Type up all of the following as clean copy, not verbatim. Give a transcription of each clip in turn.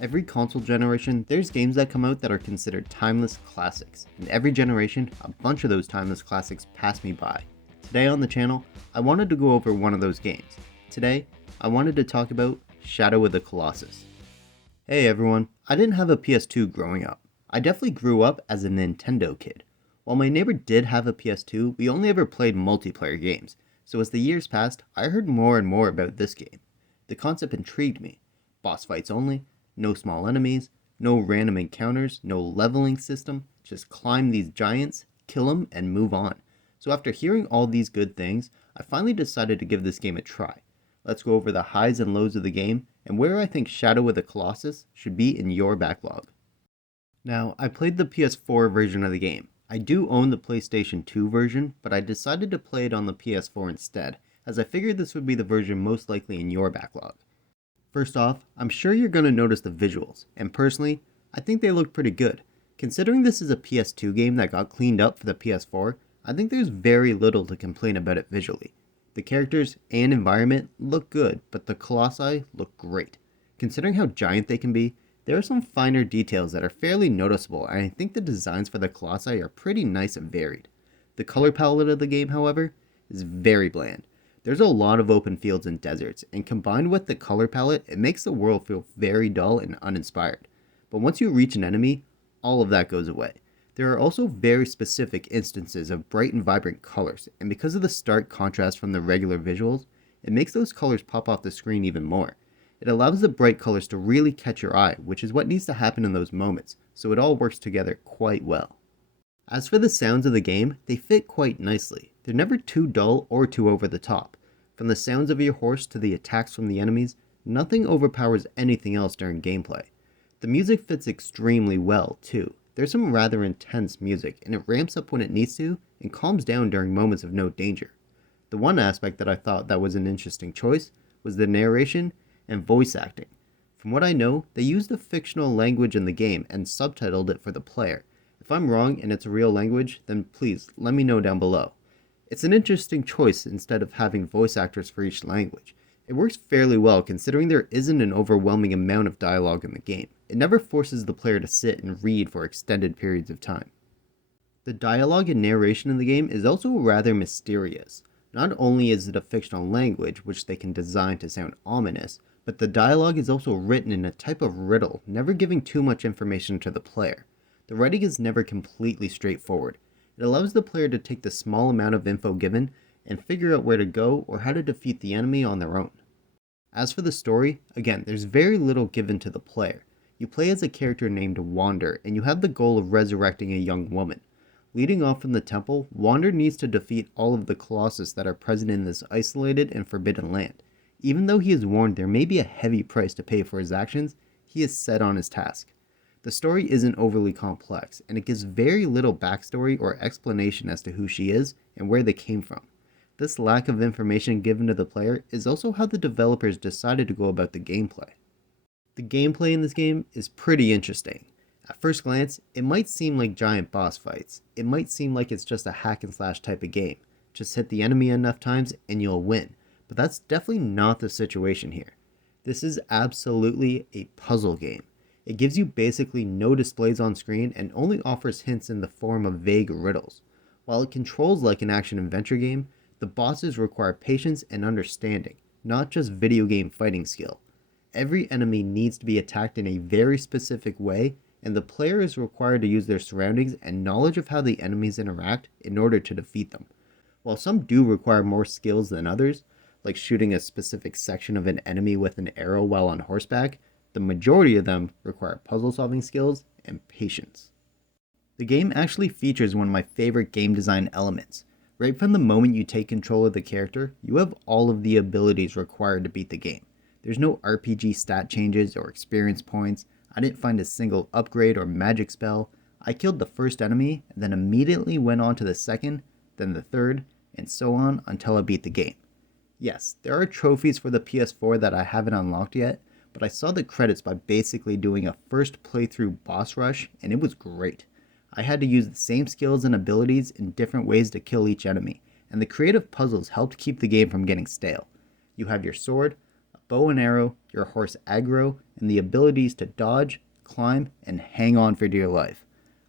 Every console generation, there's games that come out that are considered timeless classics, and every generation, a bunch of those timeless classics pass me by. Today on the channel, I wanted to go over one of those games. Today, I wanted to talk about Shadow of the Colossus. Hey everyone, I didn't have a PS2 growing up. I definitely grew up as a Nintendo kid. While my neighbor did have a PS2, we only ever played multiplayer games, so as the years passed, I heard more and more about this game. The concept intrigued me. Boss fights only, no small enemies, no random encounters, no leveling system, just climb these giants, kill them, and move on. So after hearing all these good things, I finally decided to give this game a try. Let's go over the highs and lows of the game, and where I think Shadow of the Colossus should be in your backlog. Now, I played the PS4 version of the game. I do own the PlayStation 2 version, but I decided to play it on the PS4 instead, as I figured this would be the version most likely in your backlog. First off, I'm sure you're going to notice the visuals, and personally, I think they look pretty good. Considering this is a PS2 game that got cleaned up for the PS4, I think there's very little to complain about it visually. The characters and environment look good, but the colossi look great. Considering how giant they can be, there are some finer details that are fairly noticeable, and I think the designs for the colossi are pretty nice and varied. The color palette of the game, however, is very bland. There's a lot of open fields and deserts, and combined with the color palette, it makes the world feel very dull and uninspired. But once you reach an enemy, all of that goes away. There are also very specific instances of bright and vibrant colors, and because of the stark contrast from the regular visuals, it makes those colors pop off the screen even more. It allows the bright colors to really catch your eye, which is what needs to happen in those moments, so it all works together quite well. As for the sounds of the game, they fit quite nicely. They're never too dull or too over the top. From the sounds of your horse to the attacks from the enemies, nothing overpowers anything else during gameplay. The music fits extremely well, too. There's some rather intense music, and it ramps up when it needs to, and calms down during moments of no danger. The one aspect that I thought that was an interesting choice was the narration and voice acting. From what I know, they used a fictional language in the game and subtitled it for the player. If I'm wrong and it's a real language, then please let me know down below. It's an interesting choice instead of having voice actors for each language. It works fairly well considering there isn't an overwhelming amount of dialogue in the game. It never forces the player to sit and read for extended periods of time. The dialogue and narration in the game is also rather mysterious. Not only is it a fictional language, which they can design to sound ominous, but the dialogue is also written in a type of riddle, never giving too much information to the player. The writing is never completely straightforward. It allows the player to take the small amount of info given and figure out where to go or how to defeat the enemy on their own. As for the story, again, there's very little given to the player. You play as a character named Wander, and you have the goal of resurrecting a young woman. Leading off from the temple, Wander needs to defeat all of the Colossus that are present in this isolated and forbidden land. Even though he is warned there may be a heavy price to pay for his actions, he is set on his task. The story isn't overly complex, and it gives very little backstory or explanation as to who she is and where they came from. This lack of information given to the player is also how the developers decided to go about the gameplay. The gameplay in this game is pretty interesting. At first glance, it might seem like giant boss fights. It might seem like it's just a hack and slash type of game. Just hit the enemy enough times and you'll win. But that's definitely not the situation here. This is absolutely a puzzle game. It gives you basically no displays on screen and only offers hints in the form of vague riddles. While it controls like an action-adventure game, the bosses require patience and understanding, not just video game fighting skill. Every enemy needs to be attacked in a very specific way, and the player is required to use their surroundings and knowledge of how the enemies interact in order to defeat them. While some do require more skills than others, like shooting a specific section of an enemy with an arrow while on horseback, the majority of them require puzzle-solving skills and patience. The game actually features one of my favorite game design elements. Right from the moment you take control of the character, you have all of the abilities required to beat the game. There's no RPG stat changes or experience points. I didn't find a single upgrade or magic spell. I killed the first enemy, and then immediately went on to the second, then the third, and so on until I beat the game. Yes, there are trophies for the PS4 that I haven't unlocked yet, but I saw the credits by basically doing a first playthrough boss rush, and it was great. I had to use the same skills and abilities in different ways to kill each enemy, and the creative puzzles helped keep the game from getting stale. You have your sword, a bow and arrow, your horse aggro, and the abilities to dodge, climb, and hang on for dear life.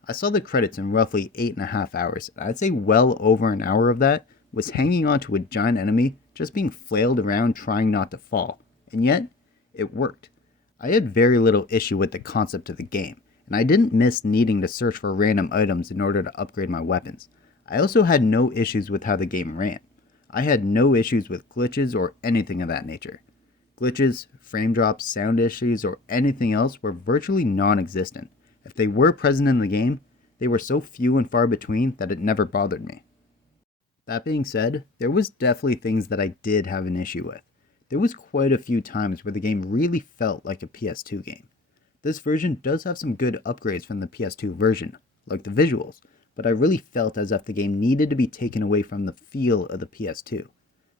I saw the credits in roughly 8.5 hours, and I'd say well over an hour of that was hanging on to a giant enemy just being flailed around trying not to fall, and yet, it worked. I had very little issue with the concept of the game, and I didn't miss needing to search for random items in order to upgrade my weapons. I also had no issues with how the game ran. I had no issues with glitches or anything of that nature. Glitches, frame drops, sound issues, or anything else were virtually non-existent. If they were present in the game, they were so few and far between that it never bothered me. That being said, there was definitely things that I did have an issue with. There was quite a few times where the game really felt like a PS2 game. This version does have some good upgrades from the PS2 version, like the visuals, but I really felt as if the game needed to be taken away from the feel of the PS2.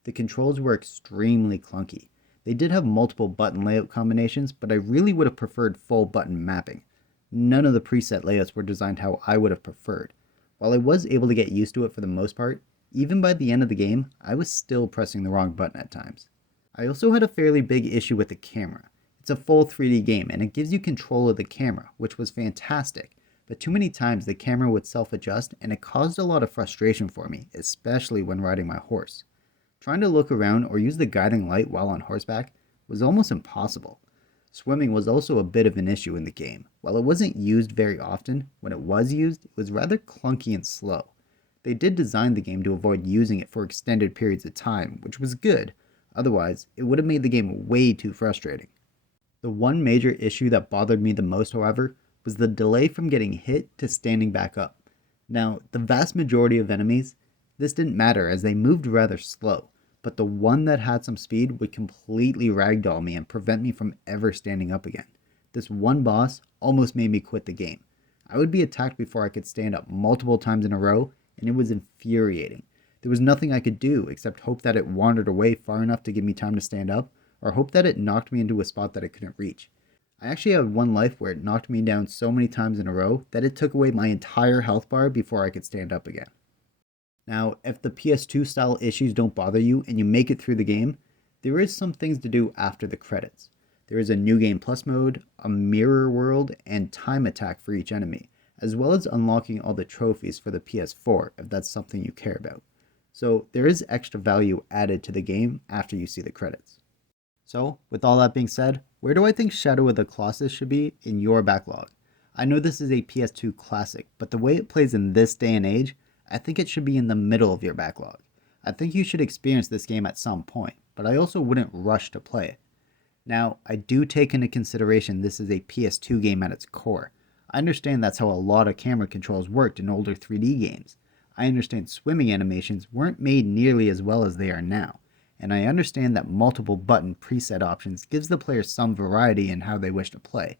The controls were extremely clunky. They did have multiple button layout combinations, but I really would have preferred full button mapping. None of the preset layouts were designed how I would have preferred. While I was able to get used to it for the most part, even by the end of the game, I was still pressing the wrong button at times. I also had a fairly big issue with the camera. It's a full 3D game and it gives you control of the camera, which was fantastic, but too many times the camera would self-adjust and it caused a lot of frustration for me, especially when riding my horse. Trying to look around or use the guiding light while on horseback was almost impossible. Swimming was also a bit of an issue in the game. While it wasn't used very often, when it was used, it was rather clunky and slow. They did design the game to avoid using it for extended periods of time, which was good. Otherwise, it would have made the game way too frustrating. The one major issue that bothered me the most, however, was the delay from getting hit to standing back up. Now, the vast majority of enemies, this didn't matter as they moved rather slow, but the one that had some speed would completely ragdoll me and prevent me from ever standing up again. This one boss almost made me quit the game. I would be attacked before I could stand up multiple times in a row, and it was infuriating. There was nothing I could do except hope that it wandered away far enough to give me time to stand up, or hope that it knocked me into a spot that I couldn't reach. I actually had one life where it knocked me down so many times in a row that it took away my entire health bar before I could stand up again. Now, if the PS2 style issues don't bother you and you make it through the game, there is some things to do after the credits. There is a New Game Plus mode, a mirror world, and time attack for each enemy, as well as unlocking all the trophies for the PS4 if that's something you care about. So there is extra value added to the game after you see the credits. So, with all that being said, where do I think Shadow of the Colossus should be in your backlog? I know this is a PS2 classic, but the way it plays in this day and age, I think it should be in the middle of your backlog. I think you should experience this game at some point, but I also wouldn't rush to play it. Now, I do take into consideration this is a PS2 game at its core. I understand that's how a lot of camera controls worked in older 3D games. I understand swimming animations weren't made nearly as well as they are now, and I understand that multiple button preset options gives the player some variety in how they wish to play,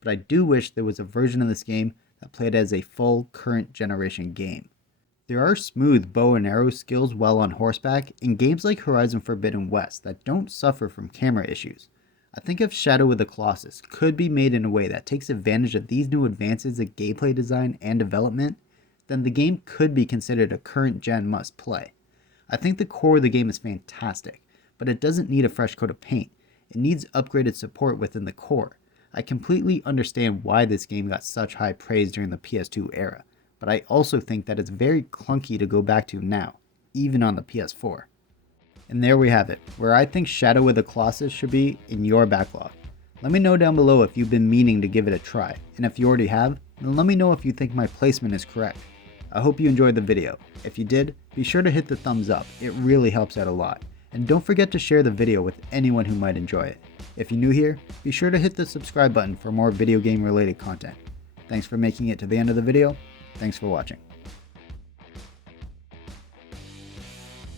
but I do wish there was a version of this game that played as a full current generation game. There are smooth bow and arrow skills while on horseback in games like Horizon Forbidden West that don't suffer from camera issues. I think if Shadow of the Colossus could be made in a way that takes advantage of these new advances in gameplay design and development, then the game could be considered a current gen must play. I think the core of the game is fantastic, but it doesn't need a fresh coat of paint. It needs upgraded support within the core. I completely understand why this game got such high praise during the PS2 era, but I also think that it's very clunky to go back to now, even on the PS4. And there we have it, where I think Shadow of the Colossus should be in your backlog. Let me know down below if you've been meaning to give it a try, and if you already have, then let me know if you think my placement is correct. I hope you enjoyed the video. If you did, be sure to hit the thumbs up, it really helps out a lot. And don't forget to share the video with anyone who might enjoy it. If you're new here, be sure to hit the subscribe button for more video game related content. Thanks for making it to the end of the video. Thanks for watching.